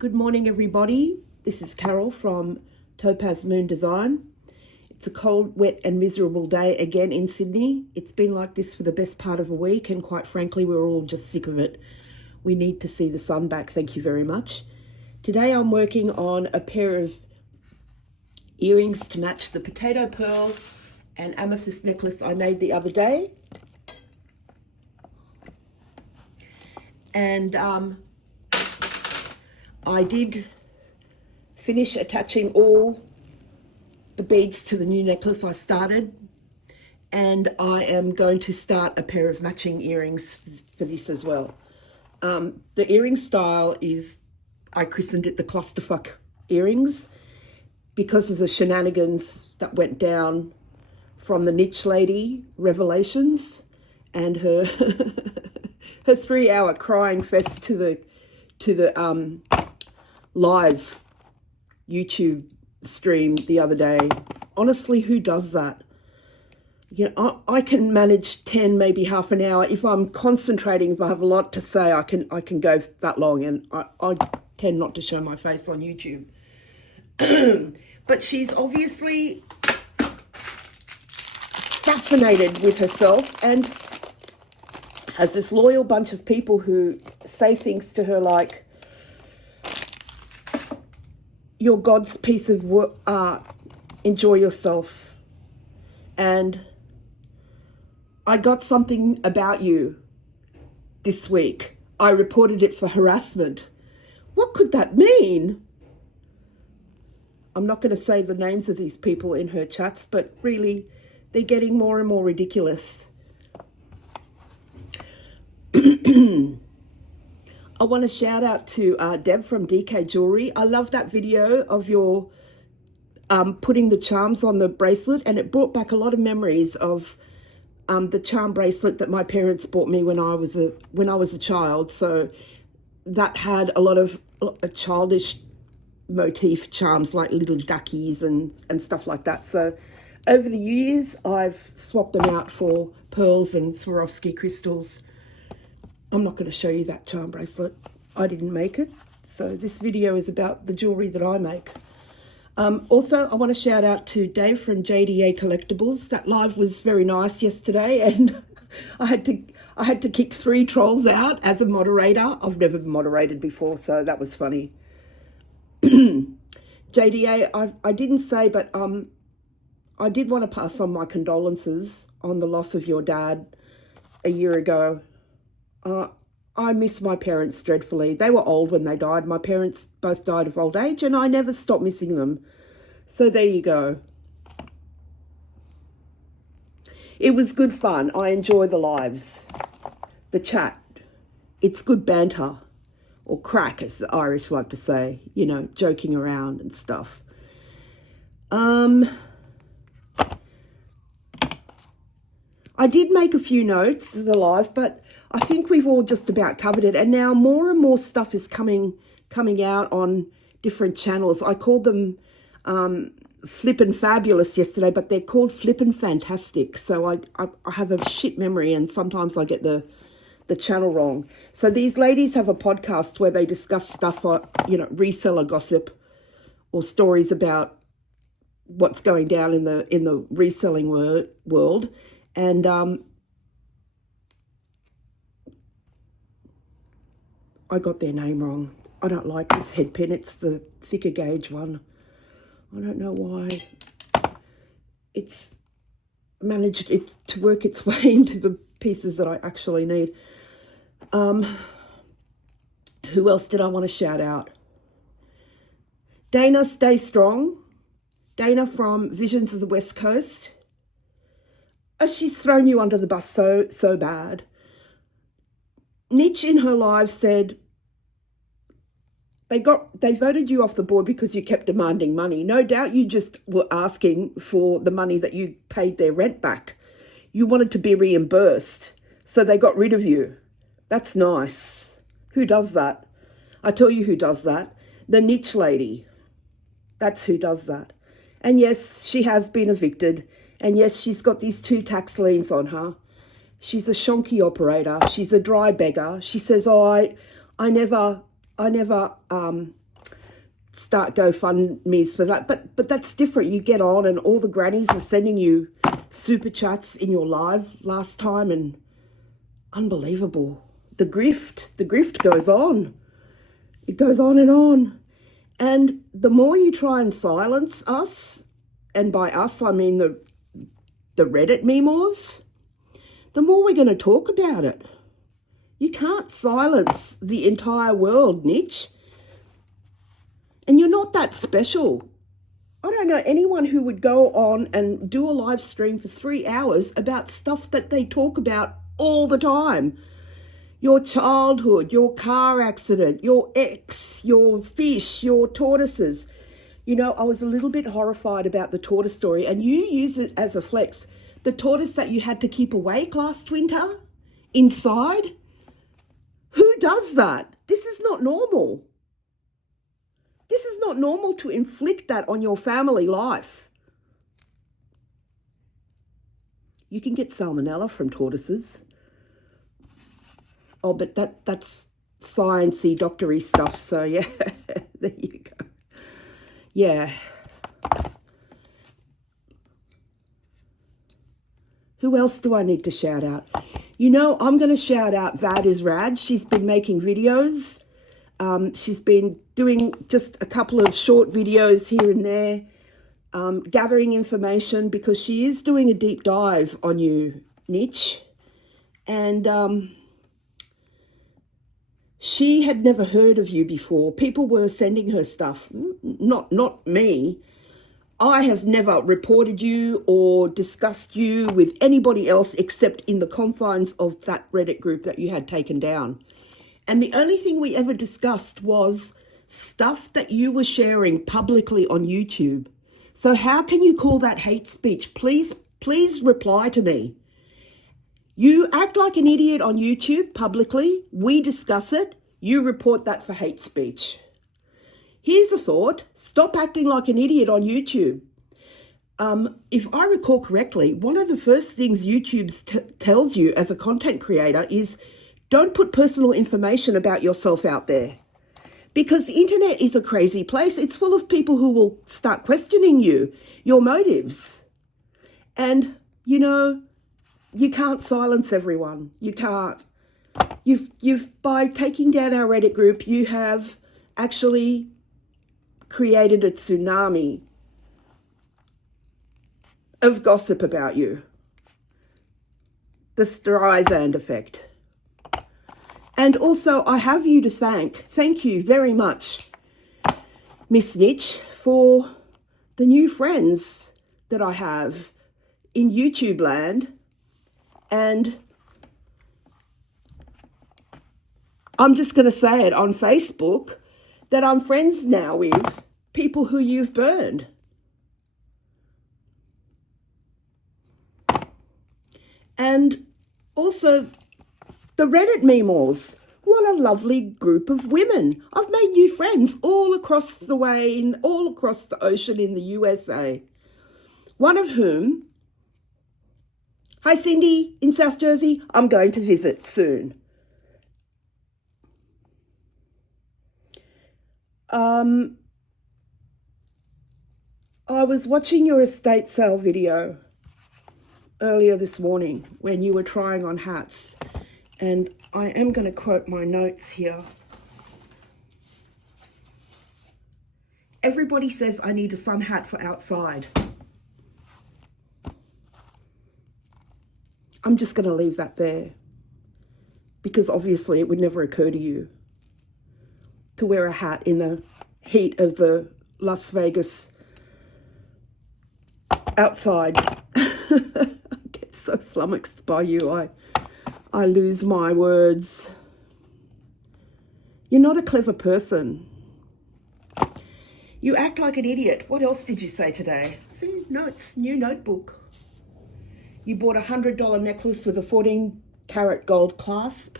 Good morning, everybody. This is Carol from TopazMoon Design. It's a cold, wet and miserable day again in Sydney. It's been like this for the best part of a week, and quite frankly, we're all just sick of it. We need to see the sun back, thank you very much. Today I'm working on a pair of earrings to match the potato pearl and amethyst necklace I made the other day. And I did finish attaching all the beads to the new necklace I started, and I am going to start a pair of matching earrings for this as well. The earring style is, I christened it the clusterfuck earrings because of the shenanigans that went down from the niche lady revelations and her her 3-hour crying fest to the live YouTube stream the other day. Honestly, who does that? You know, I can manage 10, maybe half an hour. If I'm concentrating, if I have a lot to say, I can go that long, and I tend not to show my face on YouTube. But she's obviously fascinated with herself and has this loyal bunch of people who say things to her like, "You're God's piece of art, enjoy yourself." And I got something about you this week. I reported it for harassment. What could that mean? I'm not going to say the names of these people in her chats, but really, they're getting more and more ridiculous. I want to shout out to Deb from DK Jewelry. I love that video of your putting the charms on the bracelet, and it brought back a lot of memories of the charm bracelet that my parents bought me when I was a child. So that had a lot of childish motif charms like little duckies and stuff like that. So over the years, I've swapped them out for pearls and Swarovski crystals. I'm not going to show you that charm bracelet. I didn't make it. So this video is about the jewelry that I make. Also, I want to shout out to Dave from JDA Collectibles. That live was very nice yesterday, and I had to kick 3 trolls out as a moderator. I've never moderated before, so that was funny. JDA, I didn't say, but I did want to pass on my condolences on the loss of your dad a year ago. I miss my parents dreadfully. They were old when they died. My parents both died of old age, and I never stopped missing them. So there you go. It was good fun. I enjoy the lives, the chat. It's good banter, or crack, as the Irish like to say, you know, joking around and stuff. I did make a few notes of the live, but I think we've all just about covered it. And now more and more stuff is coming out on different channels. I called them Flippin' Fabulous yesterday, but they're called Flippin' Fantastic. So I have a shit memory, and sometimes I get the channel wrong. So these ladies have a podcast where they discuss stuff like, you know, reseller gossip or stories about what's going down in the reselling world. And I got their name wrong. I don't like this head pin. It's the thicker gauge one. I don't know why it's managed to work its way into the pieces that I actually need. Who else did I want to shout out? Dana, stay strong. Dana from Visions of the West Coast. She's thrown you under the bus so bad. Niche in her live said they voted you off the board because you kept demanding money. No doubt you just were asking for the money that you paid their rent back. You wanted to be reimbursed, so they got rid of you. That's nice. Who does that? I tell you who does that. The niche lady. That's who does that. And yes, she has been evicted. And yes, she's got these 2 tax liens on her. She's a shonky operator. She's a dry beggar. She says, "Oh, I never start GoFundMe's for that. But that's different. You get on, and all the grannies were sending you super chats in your live last time, and unbelievable. The grift goes on. It goes on and on. And the more you try and silence us, and by us I mean the Reddit memoirs, the more we're going to talk about it. You can't silence the entire world, Nitch. And you're not that special. I don't know anyone who would go on and do a live stream for 3 hours about stuff that they talk about all the time. Your childhood, your car accident, your ex, your fish, your tortoises. You know, I was a little bit horrified about the tortoise story, and you use it as a flex. The tortoise that you had to keep awake last winter, inside. Who does that? This is not normal. This is not normal to inflict that on your family life. You can get salmonella from tortoises. Oh, but that's sciencey, doctory stuff. So yeah, there you go. Yeah. Who else do I need to shout out? You know, I'm going to shout out Vad is Rad. She's been making videos. She's been doing just a couple of short videos here and there, gathering information, because she is doing a deep dive on you, Nitch. And she had never heard of you before. People were sending her stuff, not me. I have never reported you or discussed you with anybody else except in the confines of that Reddit group that you had taken down. And the only thing we ever discussed was stuff that you were sharing publicly on YouTube. So how can you call that hate speech? Please reply to me. You act like an idiot on YouTube publicly. We discuss it. You report that for hate speech. Here's a thought. Stop acting like an idiot on YouTube. If I recall correctly, one of the first things YouTube tells you as a content creator is don't put personal information about yourself out there. Because the internet is a crazy place. It's full of people who will start questioning you, your motives. And, you know, you can't silence everyone. You can't. You've by taking down our Reddit group, you have actually created a tsunami of gossip about you. The Streisand effect. And also, I have you to thank. Thank you very much, Miss Nitch, for the new friends that I have in YouTube land. And I'm just going to say it on Facebook that I'm friends now with people who you've burned. And also the Reddit memoirs. What a lovely group of women. I've made new friends all across the way, all across the ocean in the USA. One of whom, hi Cindy in South Jersey, I'm going to visit soon. I was watching your estate sale video earlier this morning when you were trying on hats, and I am going to quote my notes here. Everybody says I need a sun hat for outside. I'm just going to leave that there, because obviously it would never occur to you to wear a hat in the heat of the Las Vegas outside. I get so flummoxed by you. I lose my words. You're not a clever person. You act like an idiot. What else did you say today? See, notes, new notebook. You bought a $100 necklace with a 14-karat gold clasp.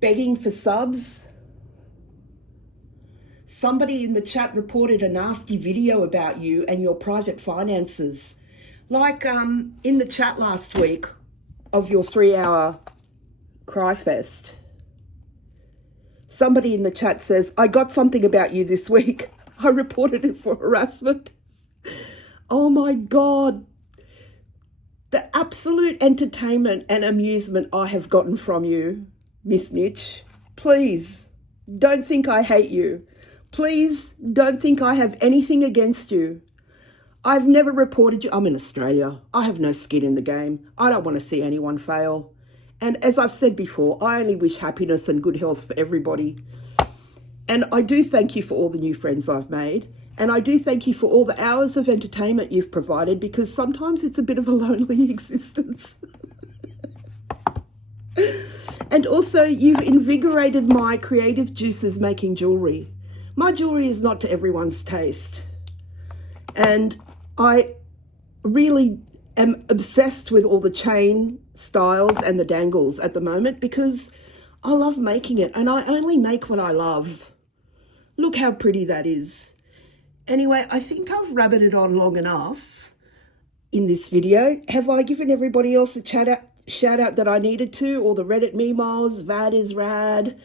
Begging for subs. Somebody in the chat reported a nasty video about you and your private finances. Like in the chat last week of your 3-hour cry fest. Somebody in the chat says, I got something about you this week. I reported it for harassment. Oh my God. The absolute entertainment and amusement I have gotten from you, Miss Nitch. Please don't think I hate you. Please don't think I have anything against you. I've never reported you. I'm in Australia. I have no skin in the game. I don't want to see anyone fail. And as I've said before, I only wish happiness and good health for everybody. And I do thank you for all the new friends I've made. And I do thank you for all the hours of entertainment you've provided, because sometimes it's a bit of a lonely existence. And also, you've invigorated my creative juices making jewellery. My jewellery is not to everyone's taste. And I really am obsessed with all the chain styles and the dangles at the moment, because I love making it, and I only make what I love. Look how pretty that is. Anyway, I think I've rabbited on long enough in this video. Have I given everybody else a shout out that I needed to? All the Reddit memes, Vad is rad,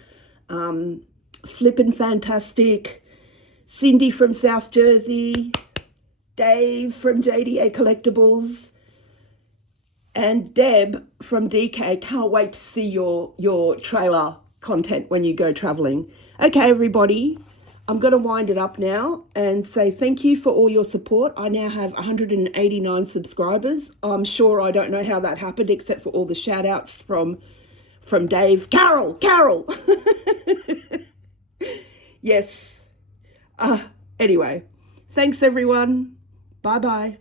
Flippin' Fantastic, Cindy from South Jersey, Dave from JDA Collectibles, and Deb from DK. Can't wait to see your trailer content when you go traveling. Okay, everybody, I'm going to wind it up now and say thank you for all your support. I now have 189 subscribers. I'm sure I don't know how that happened, except for all the shout outs from Dave. Carol! Yes. Anyway, thanks everyone. Bye-bye.